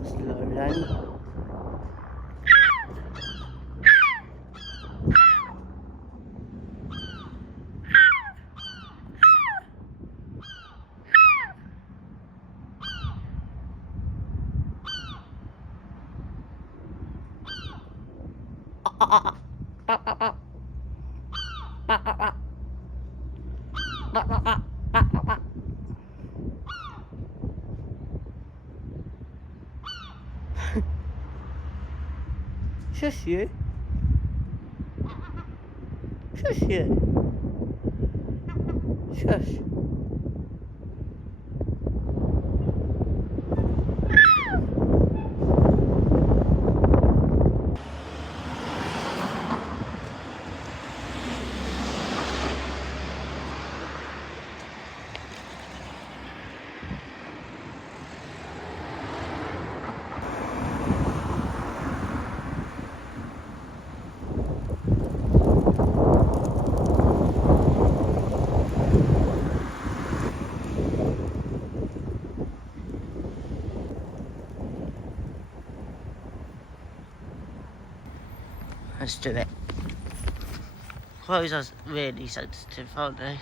that's low then. Shush you. Shush you. Shush. Let's do it. Crows are really sensitive, aren't they?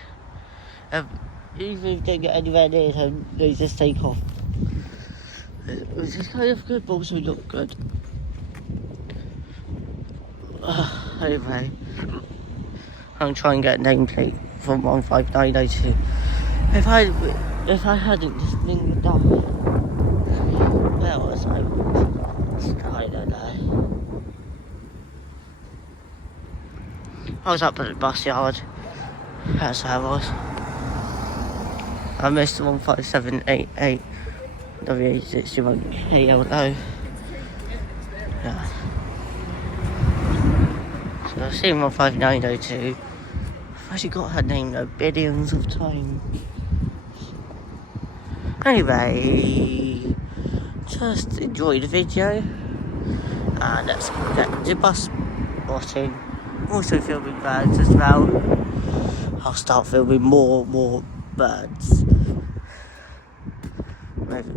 Even if they get anywhere near them, they just take off. Which is kind of good, but also not good. Anyway, I'm trying to get a nameplate from 15902. If I hadn't just been that, where was I? I don't know. I was up at the bus yard. That's how I was. I missed the 15788 W61 KLO. Yeah. So I've seen 15902. I've actually got her name though, billions of times. Anyway, just enjoy the video. And let's get the bus spotting. Also filming birds as well. I'll start filming more birds. Maybe